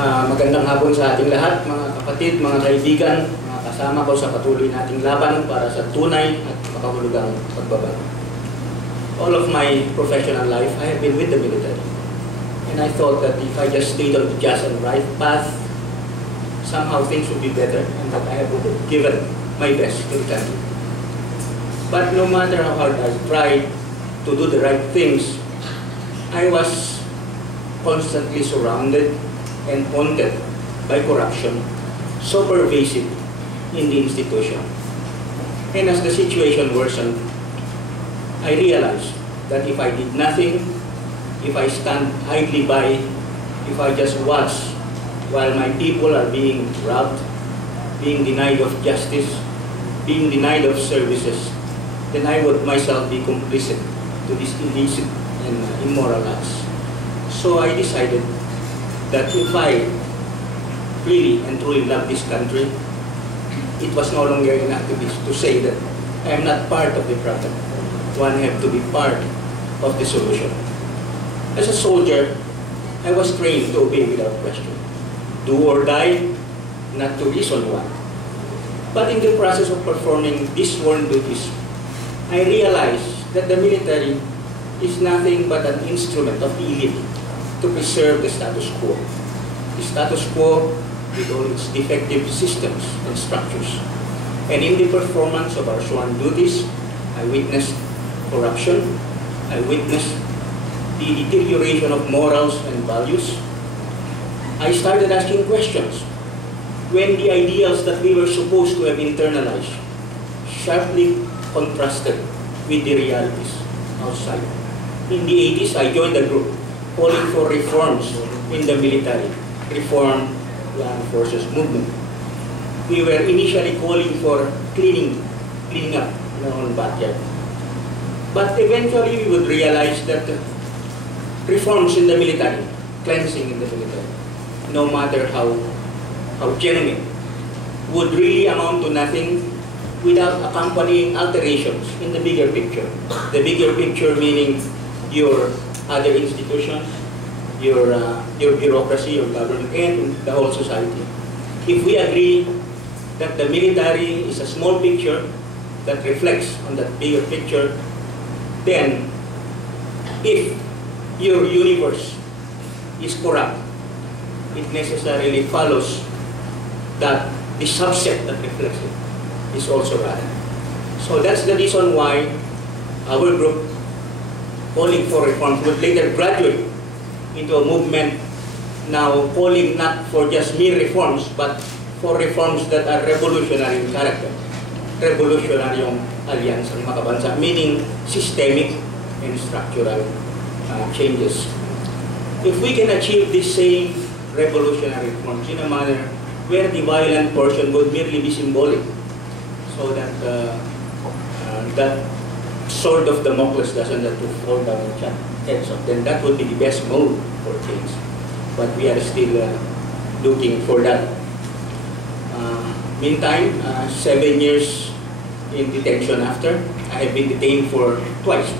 Magandang hapon sa ating lahat, mga kapatid, mga kaibigan, mga kasama ko sa patuloy nating laban para sa tunay at makahulugang pagbabago. All of my professional life, I have been with the military. And I thought that if I just stayed on the just and right path, somehow things would be better and that I have given my best to the country. But no matter how hard I tried to do the right things, I was constantly surrounded and haunted by corruption, so pervasive in the institution. And as the situation worsened, I realized that if I did nothing, if I stand idly by, if I just watch while my people are being robbed, being denied of justice, being denied of services, then I would myself be complicit to these illicit and immoral acts. So I decided that if I really and truly love this country, it was no longer enough to say that I am not part of the problem. One have to be part of the solution. As a soldier, I was trained to obey without question. Do or die, not to reason why. But in the process of performing these sworn duties, I realized that the military is nothing but an instrument of the elite to preserve the status quo. The status quo with all its defective systems and structures. And in the performance of our sworn duties, I witnessed corruption, I witnessed the deterioration of morals and values. I started asking questions when the ideals that we were supposed to have internalized sharply contrasted with the realities outside. In the 80s, I joined a group calling for reforms in the military, reform the armed forces movement. We were initially calling for cleaning up in our own backyard. But eventually we would realize that reforms in the military, cleansing in the military, no matter how genuine, would really amount to nothing without accompanying alterations in the bigger picture. The bigger picture meaning your other institutions, your bureaucracy, your government, and the whole society. If we agree that the military is a small picture that reflects on that bigger picture, then if your universe is corrupt, it necessarily follows that the subset that reflects it is also rotten. So that's the reason why our group calling for reforms would later graduate into a movement now calling not for just mere reforms, but for reforms that are revolutionary in character. Revolutionary yung alliance ng makabansa, meaning systemic and structural changes. If we can achieve this same revolutionary reforms in a manner where the violent portion would merely be symbolic, so that that sword of Damocles doesn't have to fall down and chop heads off, then that would be the best mode for change. But we are still looking for that. Meantime, 7 years in detention after, I have been detained for twice.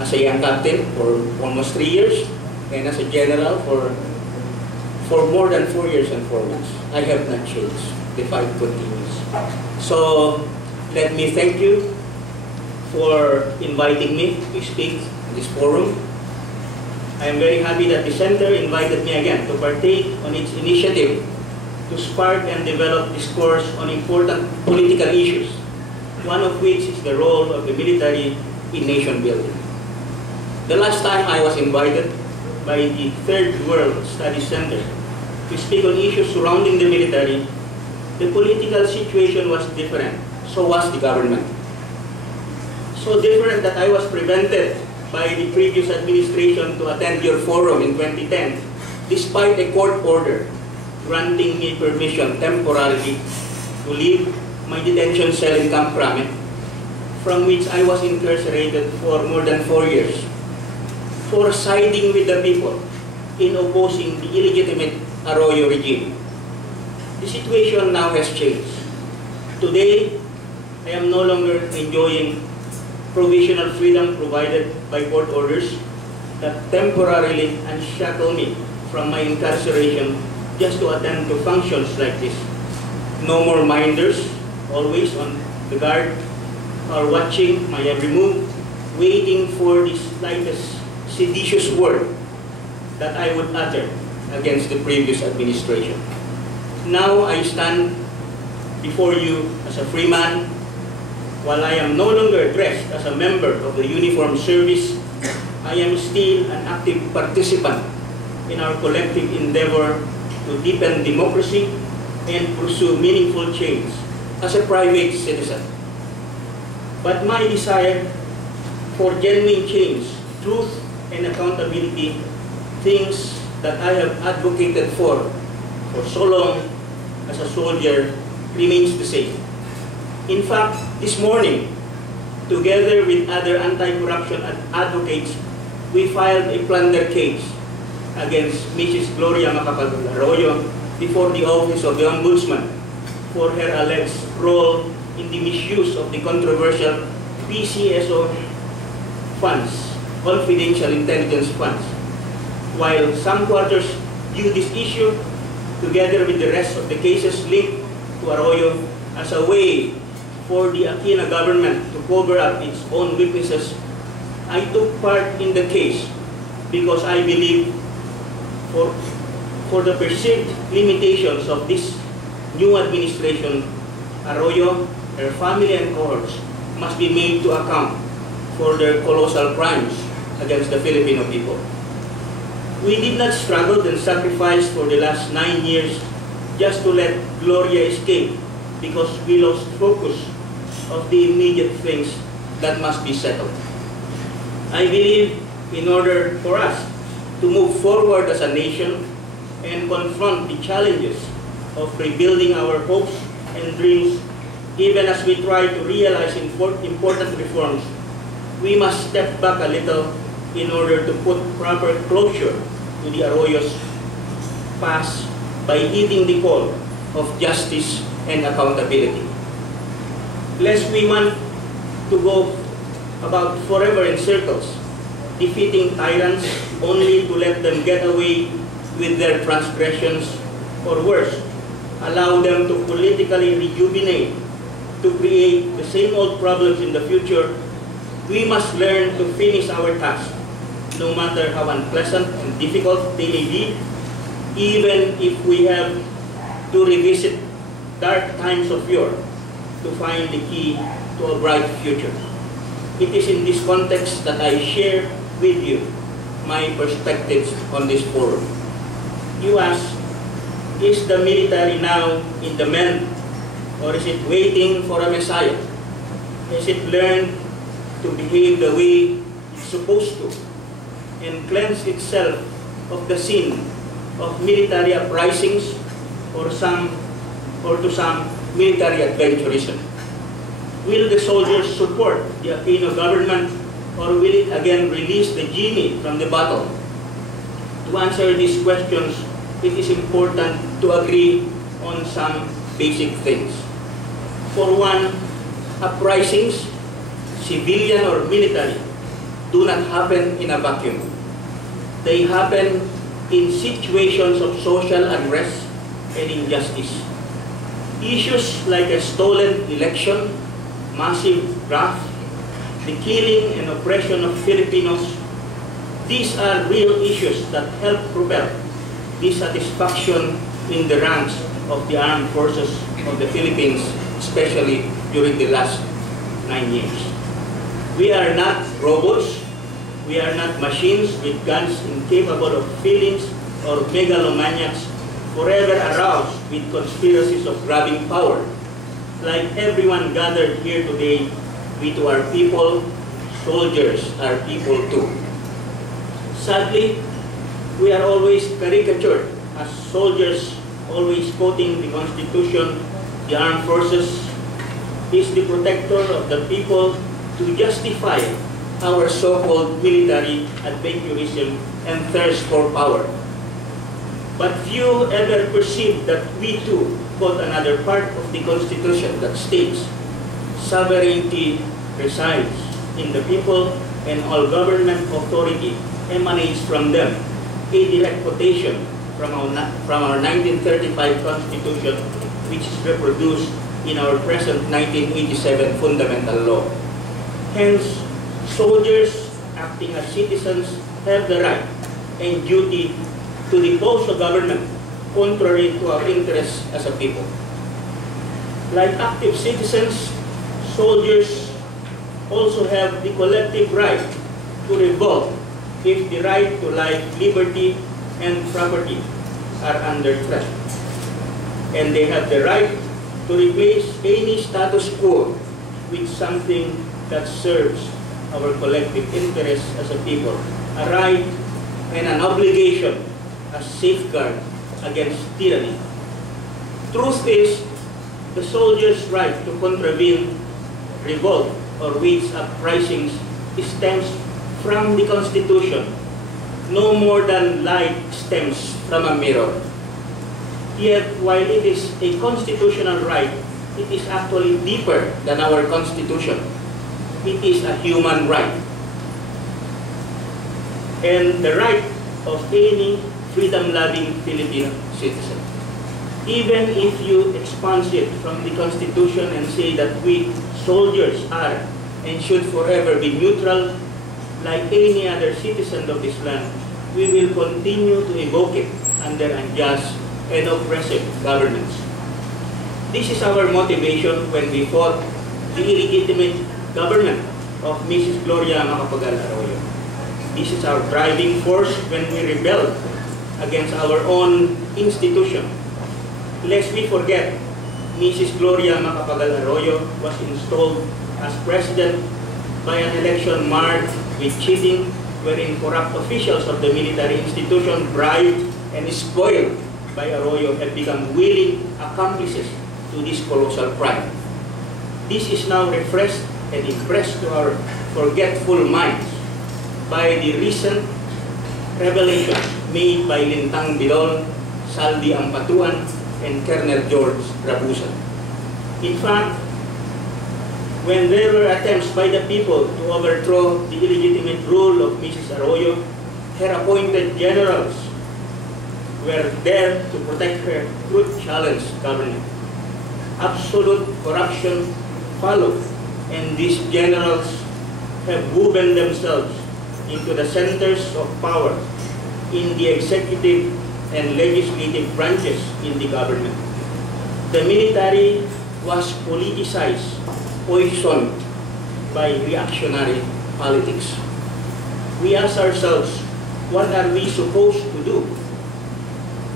As a young captain for almost 3 years, and as a general for more than 4 years and 4 months. I have not changed. The fight continues. So let me thank you for inviting me to speak in this forum. I am very happy that the Center invited me again to partake on its initiative to spark and develop discourse on important political issues, one of which is the role of the military in nation building. The last time I was invited by the Third World Studies Center to speak on issues surrounding the military, the political situation was different, so was the government. So different that I was prevented by the previous administration to attend your forum in 2010, despite a court order granting me permission temporarily to leave my detention cell in Camp Crame, from which I was incarcerated for more than 4 years, for siding with the people in opposing the illegitimate Arroyo regime. The situation now has changed. Today, I am no longer enjoying provisional freedom provided by court orders that temporarily unshackle me from my incarceration just to attend to functions like this. No more minders, always on the guard, or watching my every move, waiting for the slightest seditious word that I would utter against the previous administration. Now I stand before you as a free man. While I am no longer dressed as a member of the uniformed service, I am still an active participant in our collective endeavor to deepen democracy and pursue meaningful change as a private citizen. But my desire for genuine change, truth, and accountability, things that I have advocated for so long as a soldier, remains the same. In fact, this morning, together with other anti-corruption advocates, we filed a plunder case against Mrs. Gloria Macapagal-Arroyo before the Office of the Ombudsman for her alleged role in the misuse of the controversial PCSO funds, confidential intelligence funds. While some quarters view this issue, together with the rest of the cases linked to Arroyo, as a way for the Aquino government to cover up its own weaknesses, I took part in the case because I believe for the perceived limitations of this new administration, Arroyo, her family and cohorts must be made to account for their colossal crimes against the Filipino people. We did not struggle and sacrifice for the last 9 years just to let Gloria escape because we lost focus of the immediate things that must be settled. I believe in order for us to move forward as a nation and confront the challenges of rebuilding our hopes and dreams, even as we try to realize important reforms, we must step back a little in order to put proper closure to the Arroyo's past by heeding the call of justice and accountability. Lest we want to go about forever in circles, defeating tyrants only to let them get away with their transgressions, or worse, allow them to politically rejuvenate to create the same old problems in the future, we must learn to finish our task, no matter how unpleasant and difficult they may be, even if we have to revisit dark times of yore to find the key to a bright future. It is in this context that I share with you my perspectives on this forum. You ask, is the military now in demand, or is it waiting for a messiah? Has it learned to behave the way it's supposed to and cleanse itself of the sin of military uprisings or to some military adventurism? Will the soldiers support the Aquino government, or will it again release the genie from the bottle? To answer these questions, it is important to agree on some basic things. For one, uprisings, civilian or military, do not happen in a vacuum. They happen in situations of social unrest and injustice. Issues like a stolen election, massive graft, the killing and oppression of Filipinos, these are real issues that help propel dissatisfaction in the ranks of the armed forces of the Philippines, especially during the last 9 years. We are not robots. We are not machines with guns incapable of feelings or megalomaniacs forever aroused with conspiracies of grabbing power. Like everyone gathered here today, we too are people, soldiers are people too. Sadly, we are always caricatured as soldiers, always quoting the Constitution. The armed forces is the protector of the people to justify our so-called military adventurism and thirst for power. But few ever perceive that we too quote another part of the Constitution that states, sovereignty resides in the people and all government authority emanates from them. A direct quotation from our 1935 Constitution, which is reproduced in our present 1987 Fundamental Law. Hence, soldiers acting as citizens have the right and duty to depose the government contrary to our interests as a people. Like active citizens, soldiers also have the collective right to revolt if the right to life, liberty, and property are under threat. And they have the right to replace any status quo with something that serves our collective interests as a people, a right and an obligation as safeguard against tyranny. Truth is, the soldiers' right to contravene, revolt, or wage uprisings stems from the Constitution, no more than light stems from a mirror. Yet, while it is a constitutional right, it is actually deeper than our Constitution. It is a human right. And the right of any freedom-loving Filipino citizen. Even if you expunge it from the Constitution and say that we soldiers are and should forever be neutral, like any other citizen of this land, we will continue to evoke it under unjust and oppressive governments. This is our motivation when we fought the illegitimate government of Mrs. Gloria Macapagal Arroyo. This is our driving force when we rebelled against our own institution. Lest we forget, Mrs. Gloria Macapagal Arroyo was installed as president by an election marred with cheating, wherein corrupt officials of the military institution bribed and spoiled by Arroyo have become willing accomplices to this colossal crime. This is now refreshed and impressed to our forgetful minds by the recent revelations made by Lintang Bilon, Saldi Ampatuan, and Colonel George Rabusan. In fact, when there were attempts by the people to overthrow the illegitimate rule of Mrs. Arroyo, her appointed generals were there to protect her truth-challenged government. Absolute corruption followed, and these generals have woven themselves into the centers of power in the executive and legislative branches in the government. The military was politicized, poisoned by reactionary politics. We ask ourselves, what are we supposed to do?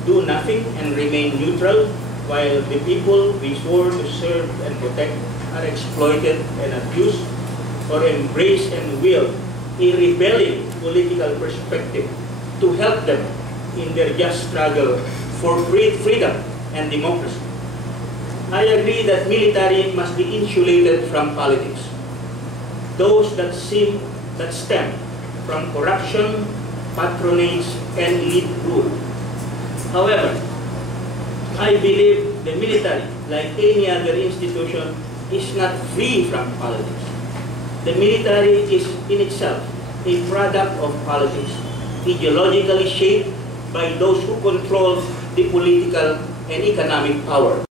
Do nothing and remain neutral while the people we swore to serve and protect are exploited and abused, or embrace and wield a rebelling political perspective to help them in their just struggle for freedom and democracy? I agree that military must be insulated from politics. Those that stem from corruption, patronage, and elite rule. However, I believe the military, like any other institution, is not free from politics. The military is in itself a product of politics, ideologically shaped by those who control the political and economic power.